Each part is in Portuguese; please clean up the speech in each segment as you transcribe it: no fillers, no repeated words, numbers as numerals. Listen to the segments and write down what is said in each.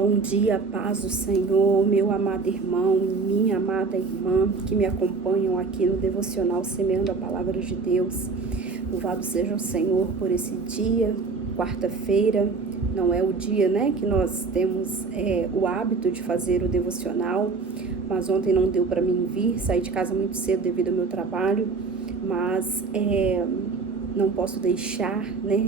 Bom dia, paz do Senhor, meu amado irmão e minha amada irmã que me acompanham aqui no Devocional Semeando a Palavra de Deus. Louvado seja o Senhor por esse dia, quarta-feira. Não é o dia, que nós temos o hábito de fazer o devocional, mas ontem não deu para mim vir, saí de casa muito cedo devido ao meu trabalho, mas não posso deixar,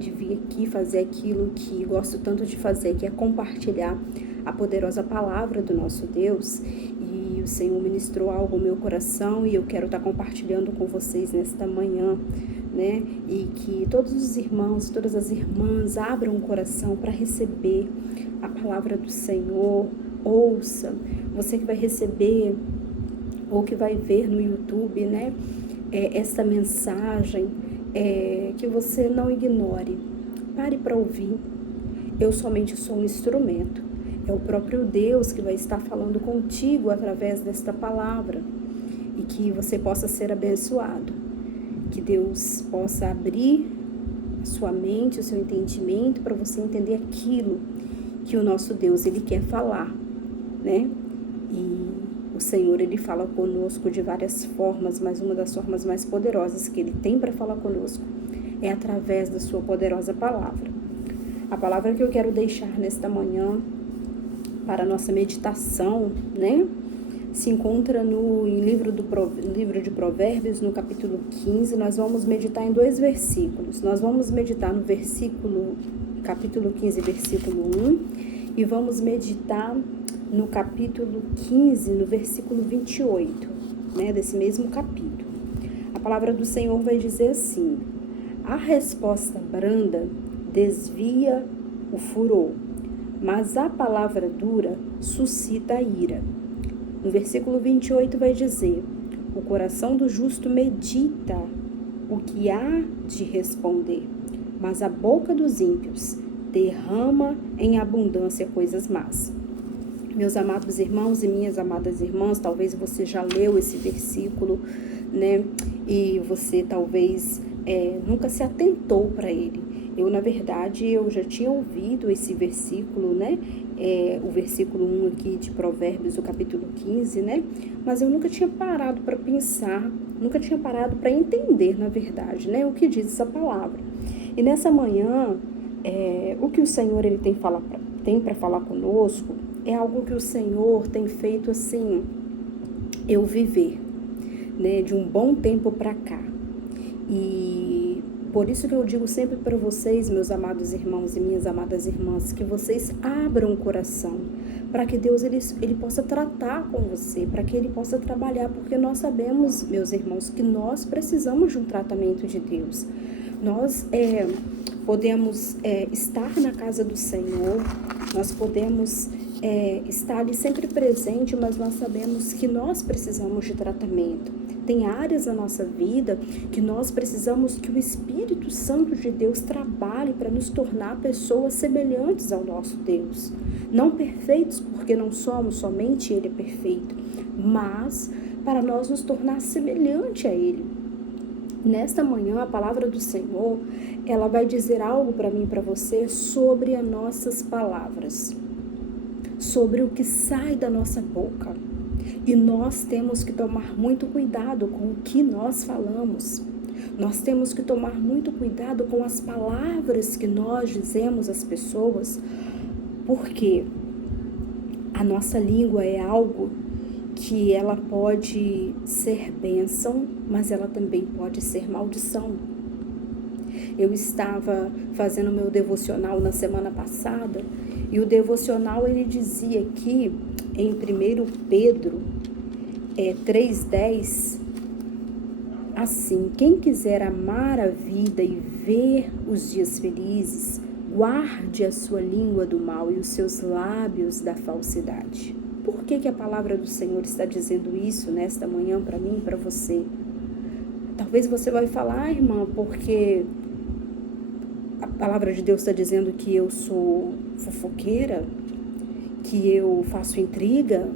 de vir aqui fazer aquilo que gosto tanto de fazer, que é compartilhar a poderosa palavra do nosso Deus. E o Senhor ministrou algo ao meu coração e eu quero estar compartilhando com vocês nesta manhã, E que todos os irmãos, todas as irmãs abram o coração para receber a palavra do Senhor. Ouça, você que vai receber ou que vai ver no YouTube, essa mensagem, que você não ignore. Pare para ouvir. Eu somente sou um instrumento. É o próprio Deus que vai estar falando contigo através desta palavra. E que você possa ser abençoado. Que Deus possa abrir a sua mente, o seu entendimento, para você entender aquilo que o nosso Deus, Ele quer falar, E o Senhor, Ele fala conosco de várias formas, mas uma das formas mais poderosas que Ele tem para falar conosco é através da sua poderosa palavra. A palavra que eu quero deixar nesta manhã para a nossa meditação, se encontra no livro de Provérbios, no capítulo 15. Nós vamos meditar em 2 versículos. Nós vamos meditar no capítulo 15, versículo 1, e vamos meditar no capítulo 15, no versículo 28, desse mesmo capítulo. A palavra do Senhor vai dizer assim: a resposta branda desvia o furor, mas a palavra dura suscita a ira. No versículo 28 vai dizer: o coração do justo medita o que há de responder, mas a boca dos ímpios derrama em abundância coisas más. Meus amados irmãos e minhas amadas irmãs, talvez você já leu esse versículo, E você talvez nunca se atentou para ele. Na verdade, eu já tinha ouvido esse versículo, o versículo 1 aqui de Provérbios, o capítulo 15, Mas eu nunca tinha parado para pensar, nunca tinha parado para entender, na verdade, o que diz essa palavra. E nessa manhã, o que o Senhor ele tem para falar conosco é algo que o Senhor tem feito assim, eu viver, de um bom tempo para cá. E por isso que eu digo sempre para vocês, meus amados irmãos e minhas amadas irmãs, que vocês abram o coração para que Deus ele possa tratar com você, para que Ele possa trabalhar, porque nós sabemos, meus irmãos, que nós precisamos de um tratamento de Deus. Nós podemos estar na casa do Senhor, nós podemos estar ali sempre presente, mas nós sabemos que nós precisamos de tratamento. Tem áreas da nossa vida que nós precisamos que o Espírito Santo de Deus trabalhe para nos tornar pessoas semelhantes ao nosso Deus. Não perfeitos, porque não somos, somente Ele é perfeito, mas para nós nos tornar semelhante a Ele. Nesta manhã, a palavra do Senhor, ela vai dizer algo para mim e para você sobre as nossas palavras, sobre o que sai da nossa boca. E nós temos que tomar muito cuidado com o que nós falamos. Nós temos que tomar muito cuidado com as palavras que nós dizemos às pessoas, porque a nossa língua é algo que ela pode ser bênção, mas ela também pode ser maldição. Eu estava fazendo meu devocional na semana passada, e o devocional ele dizia aqui em 1 Pedro 3,10, assim: quem quiser amar a vida e ver os dias felizes, guarde a sua língua do mal e os seus lábios da falsidade. Por que a palavra do Senhor está dizendo isso nesta manhã para mim e para você? Talvez você vai falar: irmã, porque a palavra de Deus está dizendo que eu sou fofoqueira, que eu faço intriga,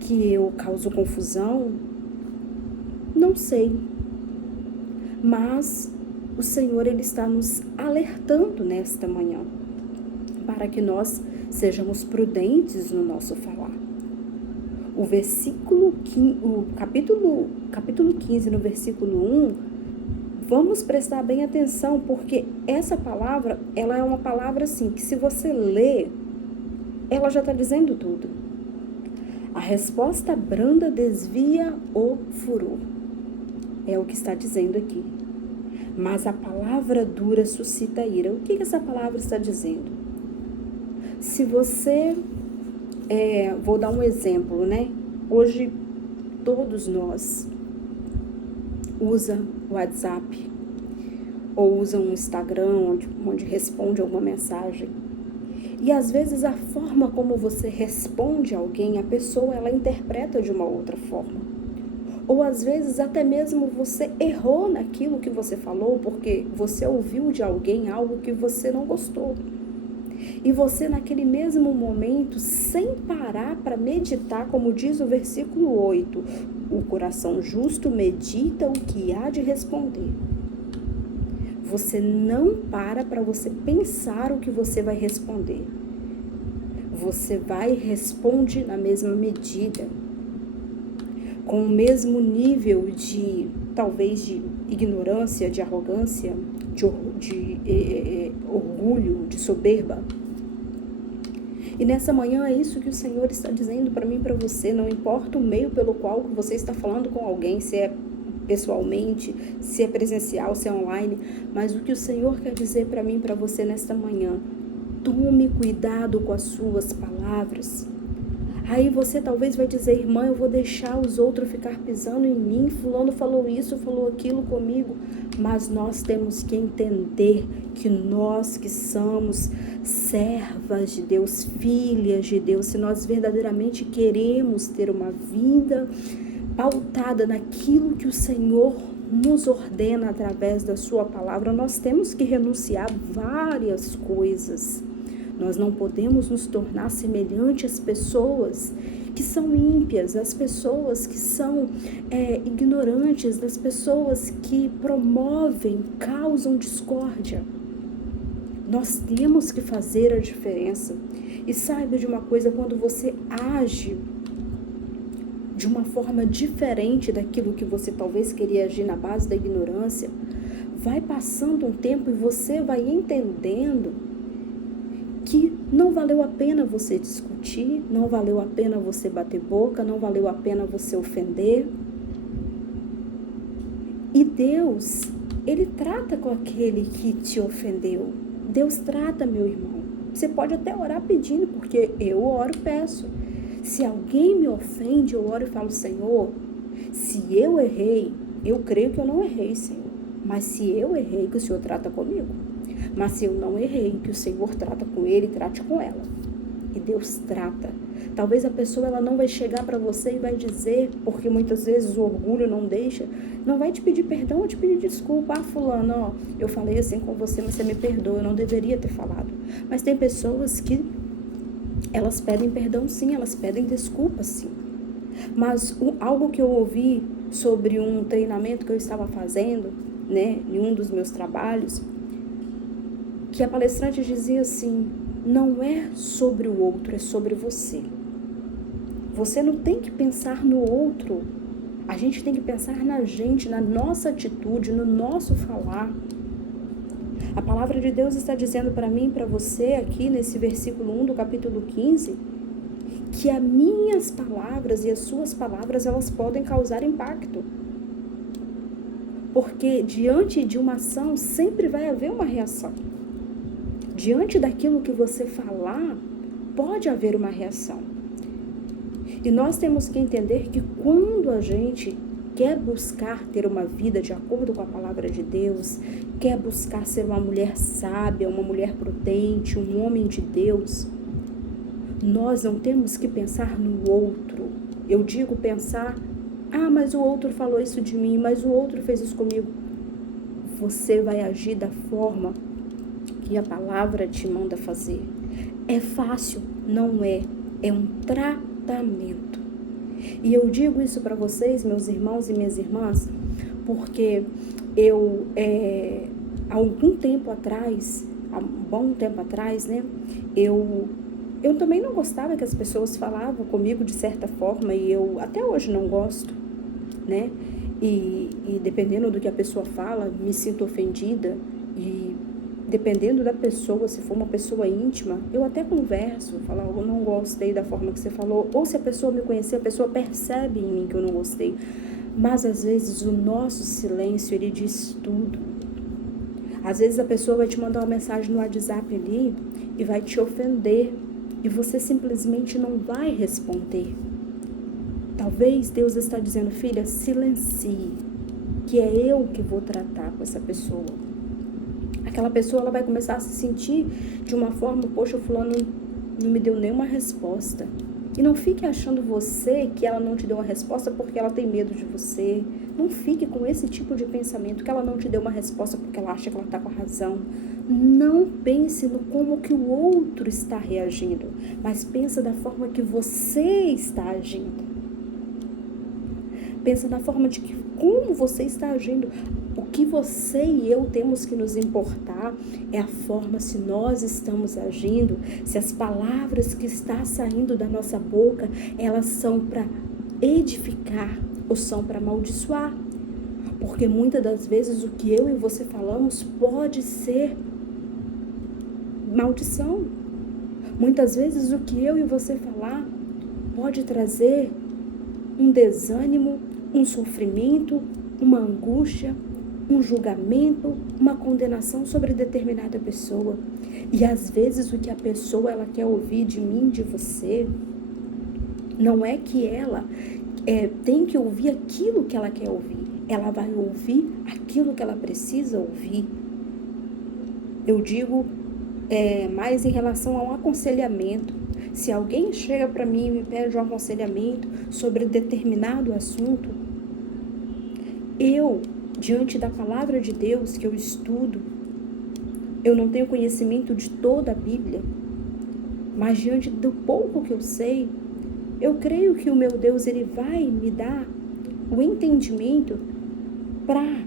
que eu causo confusão. Não sei. Mas o Senhor ele está nos alertando nesta manhã para que nós Sejamos prudentes no nosso falar. O capítulo 15, no versículo 1, vamos prestar bem atenção, porque essa palavra, ela é uma palavra assim, que se você ler, ela já está dizendo tudo. A resposta branda desvia o furor. É o que está dizendo aqui. Mas a palavra dura suscita ira. O que essa palavra está dizendo? Se você... vou dar um exemplo, né? Hoje, todos nós usam o WhatsApp ou usam o Instagram, onde responde alguma mensagem. E às vezes a forma como você responde a alguém, a pessoa, ela interpreta de uma outra forma. Ou às vezes até mesmo você errou naquilo que você falou, porque você ouviu de alguém algo que você não gostou. E você naquele mesmo momento, sem parar para meditar, como diz o versículo 8, o coração justo medita o que há de responder. Você não para você pensar o que você vai responder. Você vai e responde na mesma medida, com o mesmo nível de, talvez, de ignorância, de arrogância, de orgulho, de soberba. E nessa manhã é isso que o Senhor está dizendo para mim e para você. Não importa o meio pelo qual você está falando com alguém, se é pessoalmente, se é presencial, se é online, mas o que o Senhor quer dizer para mim e para você nesta manhã: tome cuidado com as suas palavras. Aí você talvez vai dizer: irmã, eu vou deixar os outros ficar pisando em mim, fulano falou isso, falou aquilo comigo. Mas nós temos que entender que nós que somos servas de Deus, filhas de Deus, se nós verdadeiramente queremos ter uma vida pautada naquilo que o Senhor nos ordena através da sua palavra, nós temos que renunciar várias coisas. Nós não podemos nos tornar semelhante às pessoas que são ímpias, às pessoas que são ignorantes, às pessoas que promovem, causam discórdia. Nós temos que fazer a diferença. E saiba de uma coisa: quando você age de uma forma diferente daquilo que você talvez queria agir na base da ignorância, vai passando um tempo e você vai entendendo que não valeu a pena você discutir, não valeu a pena você bater boca, não valeu a pena você ofender. E Deus, Ele trata com aquele que te ofendeu. Deus trata, meu irmão. Você pode até orar pedindo, porque eu oro e peço. Se alguém me ofende, eu oro e falo: Senhor, se eu errei, eu creio que eu não errei, Senhor. Mas se eu errei, que o Senhor trata comigo. Mas se eu não errei, que o Senhor trata com ele e trate com ela. E Deus trata. Talvez a pessoa ela não vai chegar para você e vai dizer, porque muitas vezes o orgulho não deixa, não vai te pedir perdão ou te pedir desculpa. Ah, fulano, ó, eu falei assim com você, mas você me perdoa, eu não deveria ter falado. Mas tem pessoas que elas pedem perdão sim, elas pedem desculpa sim. Mas algo que eu ouvi sobre um treinamento que eu estava fazendo, né, em um dos meus trabalhos, que a palestrante dizia assim: não é sobre o outro, é sobre você. Você não tem que pensar no outro. A gente tem que pensar na gente, na nossa atitude, no nosso falar. A palavra de Deus está dizendo para mim e para você aqui nesse versículo 1 do capítulo 15, que as minhas palavras e as suas palavras, elas podem causar impacto. Porque diante de uma ação sempre vai haver uma reação. Diante daquilo que você falar, pode haver uma reação. E nós temos que entender que quando a gente quer buscar ter uma vida de acordo com a palavra de Deus, quer buscar ser uma mulher sábia, uma mulher prudente, um homem de Deus, nós não temos que pensar no outro. Eu digo pensar: ah, mas o outro falou isso de mim, mas o outro fez isso comigo. Você vai agir da forma que a palavra te manda fazer. É fácil? Não é. É um tratamento. E eu digo isso para vocês, meus irmãos e minhas irmãs, porque eu, há um bom tempo atrás, né, eu Eu também não gostava que as pessoas falavam comigo de certa forma e eu até hoje não gosto, né? E dependendo do que a pessoa fala, me sinto ofendida e dependendo da pessoa, se for uma pessoa íntima, eu até converso, falo, eu não gostei da forma que você falou, ou se a pessoa me conhecer, a pessoa percebe em mim que eu não gostei, mas às vezes o nosso silêncio, ele diz tudo. Às vezes a pessoa vai te mandar uma mensagem no WhatsApp ali e vai te ofender e você simplesmente não vai responder. Talvez Deus está dizendo, filha, silencie, que é eu que vou tratar com essa pessoa. Aquela pessoa, ela vai começar a se sentir de uma forma, poxa, o fulano não me deu nenhuma resposta. E não fique achando você que ela não te deu uma resposta porque ela tem medo de você. Não fique com esse tipo de pensamento, que ela não te deu uma resposta porque ela acha que ela está com a razão. Não pense no como que o outro está reagindo, mas pensa da forma que você está agindo. Pensa na forma de que, como você está agindo. O que você e eu temos que nos importar é a forma se nós estamos agindo, se as palavras que estão saindo da nossa boca, elas são para edificar ou são para amaldiçoar. Porque muitas das vezes o que eu e você falamos pode ser maldição. Muitas vezes o que eu e você falar pode trazer um desânimo, um sofrimento, uma angústia, um julgamento, uma condenação sobre determinada pessoa. E às vezes o que a pessoa ela quer ouvir de mim, de você, não é que ela tem que ouvir aquilo que ela quer ouvir. Ela vai ouvir aquilo que ela precisa ouvir. Eu digo mais em relação a um aconselhamento. Se alguém chega para mim e me pede um aconselhamento sobre determinado assunto, eu, diante da palavra de Deus que eu estudo, eu não tenho conhecimento de toda a Bíblia, mas diante do pouco que eu sei, eu creio que o meu Deus, ele vai me dar o entendimento para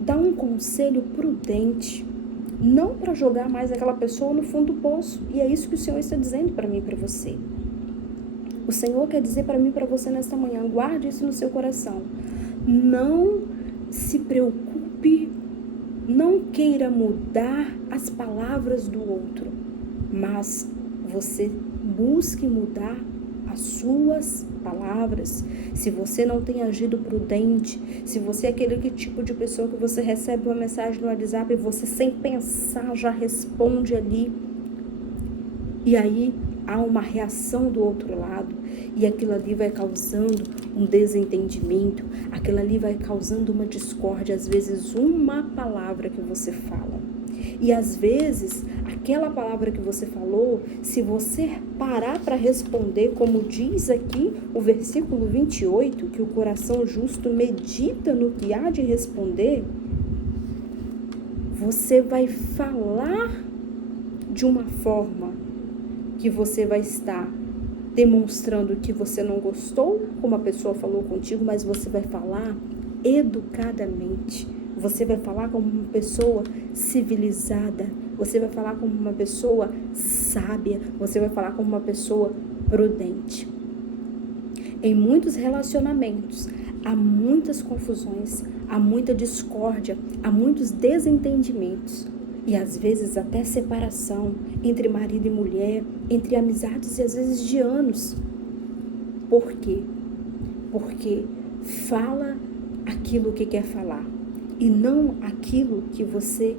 dar um conselho prudente, não para jogar mais aquela pessoa no fundo do poço. E é isso que o Senhor está dizendo para mim e para você. O Senhor quer dizer para mim e para você nesta manhã, guarde isso no seu coração. Não se preocupe, não queira mudar as palavras do outro, mas você busque mudar as suas palavras. Se você não tem agido prudente, se você é aquele tipo de pessoa que você recebe uma mensagem no WhatsApp e você sem pensar já responde ali, e aí há uma reação do outro lado, e aquilo ali vai causando um desentendimento, aquilo ali vai causando uma discórdia, às vezes uma palavra que você fala. E às vezes, aquela palavra que você falou, se você parar para responder, como diz aqui o versículo 28, que o coração justo medita no que há de responder, você vai falar de uma forma que você vai estar demonstrando que você não gostou, como a pessoa falou contigo, mas você vai falar educadamente. Você vai falar como uma pessoa civilizada, você vai falar como uma pessoa sábia, você vai falar como uma pessoa prudente. Em muitos relacionamentos, há muitas confusões, há muita discórdia, há muitos desentendimentos e às vezes até separação entre marido e mulher, entre amizades e às vezes de anos. Por quê? Porque fala aquilo que quer falar e não aquilo que você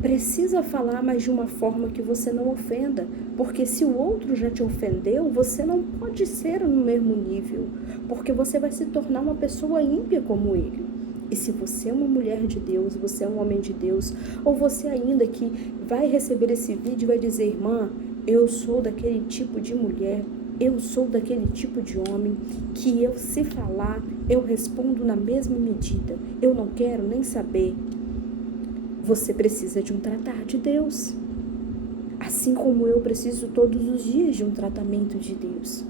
precisa falar, mas de uma forma que você não ofenda, porque se o outro já te ofendeu, você não pode ser no mesmo nível, porque você vai se tornar uma pessoa ímpia como ele. E se você é uma mulher de Deus, você é um homem de Deus, ou você ainda que vai receber esse vídeo e vai dizer, irmã, eu sou daquele tipo de mulher, eu sou daquele tipo de homem que eu, se falar, eu respondo na mesma medida. Eu não quero nem saber. Você precisa de um tratar de Deus. Assim como eu preciso todos os dias de um tratamento de Deus.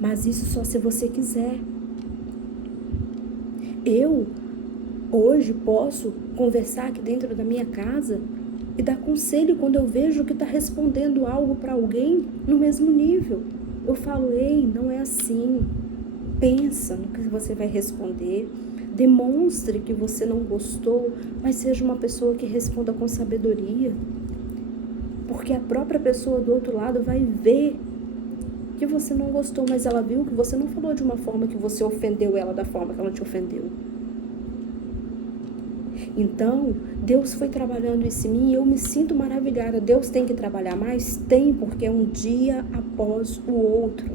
Mas isso só se você quiser. Eu, hoje, posso conversar aqui dentro da minha casa e dar conselho quando eu vejo que está respondendo algo para alguém no mesmo nível. Eu falo, ei, não é assim. Pensa no que você vai responder. Demonstre que você não gostou, mas seja uma pessoa que responda com sabedoria. Porque a própria pessoa do outro lado vai ver que você não gostou, mas ela viu que você não falou de uma forma que você ofendeu ela da forma que ela te ofendeu. Então, Deus foi trabalhando isso em mim e eu me sinto maravilhada. Deus tem que trabalhar mais? Tem, porque é um dia após o outro.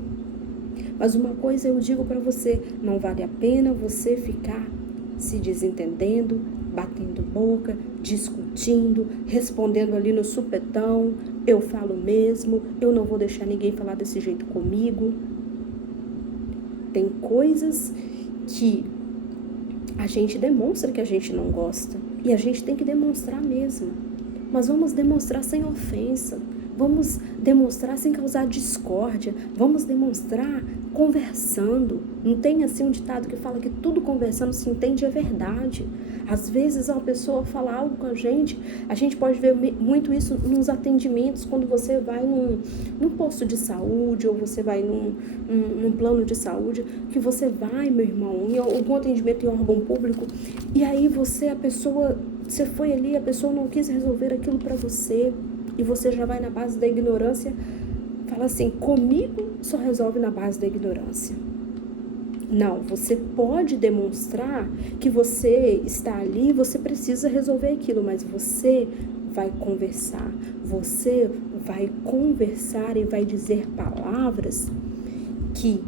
Mas uma coisa eu digo para você, não vale a pena você ficar se desentendendo, batendo boca, discutindo, respondendo ali no supetão, eu falo mesmo, eu não vou deixar ninguém falar desse jeito comigo. Tem coisas que a gente demonstra que a gente não gosta, e a gente tem que demonstrar mesmo. Mas vamos demonstrar sem ofensa, vamos demonstrar sem causar discórdia, vamos demonstrar conversando. Não tem assim um ditado que fala que tudo conversando se entende, é verdade. Às vezes uma pessoa fala algo com a gente pode ver muito isso nos atendimentos, quando você vai num posto de saúde, ou você vai num plano de saúde, que você vai, meu irmão, em algum atendimento em órgão público, e aí você foi ali, a pessoa não quis resolver aquilo para você, e você já vai na base da ignorância, fala assim, comigo só resolve na base da ignorância. Não, você pode demonstrar que você está ali, você precisa resolver aquilo, mas você vai conversar e vai dizer palavras que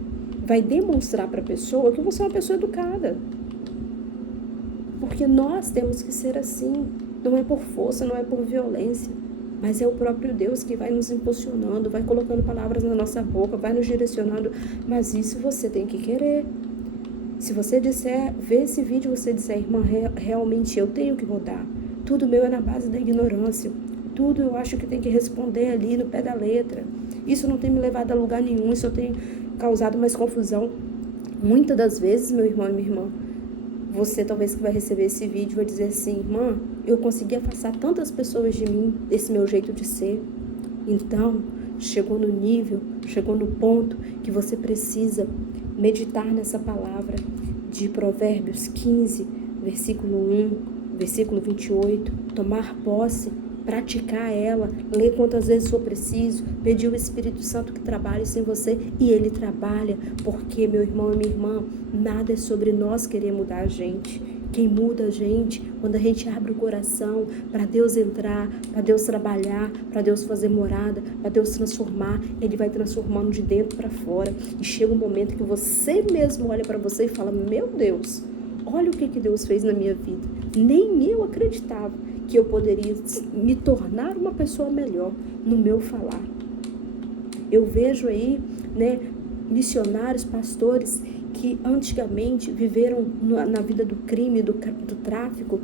vai demonstrar para a pessoa que você é uma pessoa educada. Porque nós temos que ser assim, não é por força, não é por violência, mas é o próprio Deus que vai nos impulsionando, vai colocando palavras na nossa boca, vai nos direcionando, mas isso você tem que querer. Se você ver esse vídeo, você disser, irmã, realmente eu tenho que mudar, tudo meu é na base da ignorância, tudo eu acho que tem que responder ali no pé da letra, isso não tem me levado a lugar nenhum, isso tem causado mais confusão. Muitas das vezes, meu irmão e minha irmã, você talvez que vai receber esse vídeo vai dizer assim, irmã, eu consegui afastar tantas pessoas de mim, desse meu jeito de ser. Então, chegou no ponto que você precisa meditar nessa palavra de Provérbios 15, versículo 1, versículo 28, tomar posse, praticar ela, ler quantas vezes for preciso, pedir o Espírito Santo que trabalhe sem você, e ele trabalha, porque, meu irmão e minha irmã, nada é sobre nós querer mudar a gente. Quem muda a gente, quando a gente abre o coração para Deus entrar, para Deus trabalhar, para Deus fazer morada, para Deus transformar, Ele vai transformando de dentro para fora. E chega um momento que você mesmo olha para você e fala, meu Deus, olha o que Deus fez na minha vida. Nem eu acreditava que eu poderia me tornar uma pessoa melhor no meu falar. Eu vejo aí, missionários, pastores que antigamente viveram na vida do crime, do tráfico,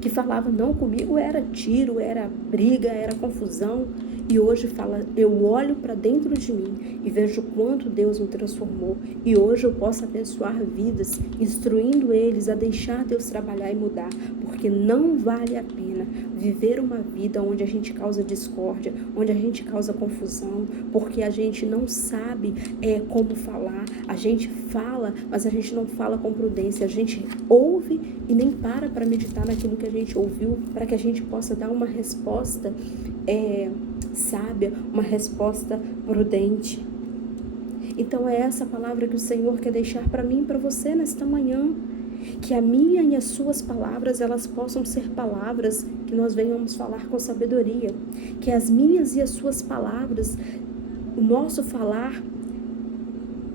que falavam, não, comigo era tiro, era briga, era confusão, e hoje fala, eu olho para dentro de mim e vejo quanto Deus me transformou, e hoje eu posso abençoar vidas, instruindo eles a deixar Deus trabalhar e mudar, porque não vale a pena viver uma vida onde a gente causa discórdia, onde a gente causa confusão, porque a gente não sabe como falar, a gente fala, mas a gente não fala com prudência, a gente ouve e nem para meditar naquilo que a gente ouviu, para que a gente possa dar uma resposta sábia, uma resposta prudente. Então é essa palavra que o Senhor quer deixar para mim e para você nesta manhã, que a minha e as suas palavras, elas possam ser palavras que nós venhamos falar com sabedoria, que as minhas e as suas palavras, o nosso falar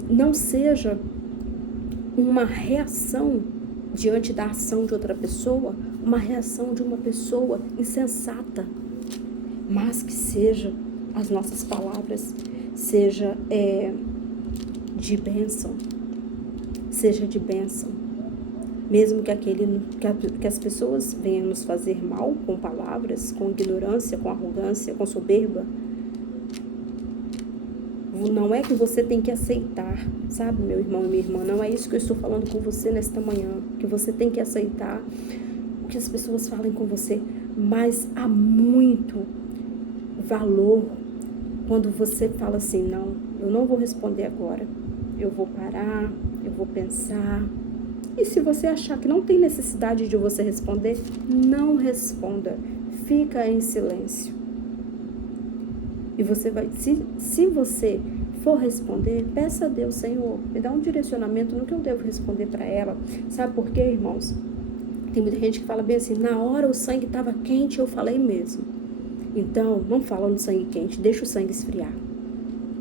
não seja uma reação diante da ação de outra pessoa, uma reação de uma pessoa insensata, mas que seja as nossas palavras, seja de bênção, mesmo que as pessoas venham nos fazer mal com palavras, com ignorância, com arrogância, com soberba. Não é que você tem que aceitar, sabe, meu irmão e minha irmã, não é isso que eu estou falando com você nesta manhã, que você tem que aceitar o que as pessoas falem com você, Mas há muito valor quando você fala assim, não, eu não vou responder agora. Eu vou parar, eu vou pensar. E se você achar que não tem necessidade de você responder, não responda. Fica em silêncio. E você vai, se você for responder, peça a Deus, Senhor, me dá um direcionamento no que eu devo responder para ela. Sabe por quê, irmãos? Tem muita gente que fala bem assim, na hora o sangue estava quente, eu falei mesmo. Então, não fala no sangue quente, deixa o sangue esfriar.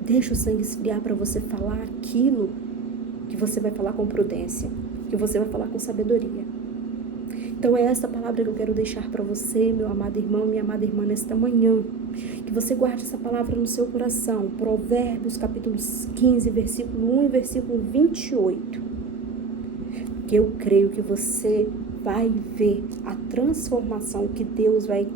Deixa o sangue esfriar para você falar aquilo que você vai falar com prudência, que você vai falar com sabedoria. Então é essa palavra que eu quero deixar para você, meu amado irmão, minha amada irmã, nesta manhã. Que você guarde essa palavra no seu coração. Provérbios, capítulo 15, versículo 1 e versículo 28. Que eu creio que você vai ver a transformação que Deus vai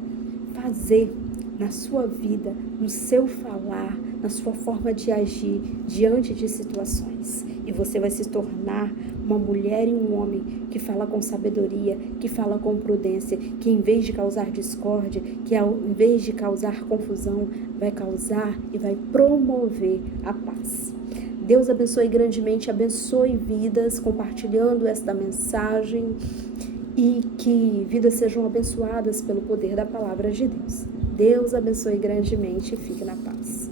fazer na sua vida, no seu falar, na sua forma de agir diante de situações. E você vai se tornar uma mulher e um homem que fala com sabedoria, que fala com prudência, que em vez de causar discórdia, que em vez de causar confusão, vai causar e vai promover a paz. Deus abençoe grandemente, abençoe vidas, compartilhando esta mensagem e que vidas sejam abençoadas pelo poder da palavra de Deus. Deus abençoe grandemente e fique na paz.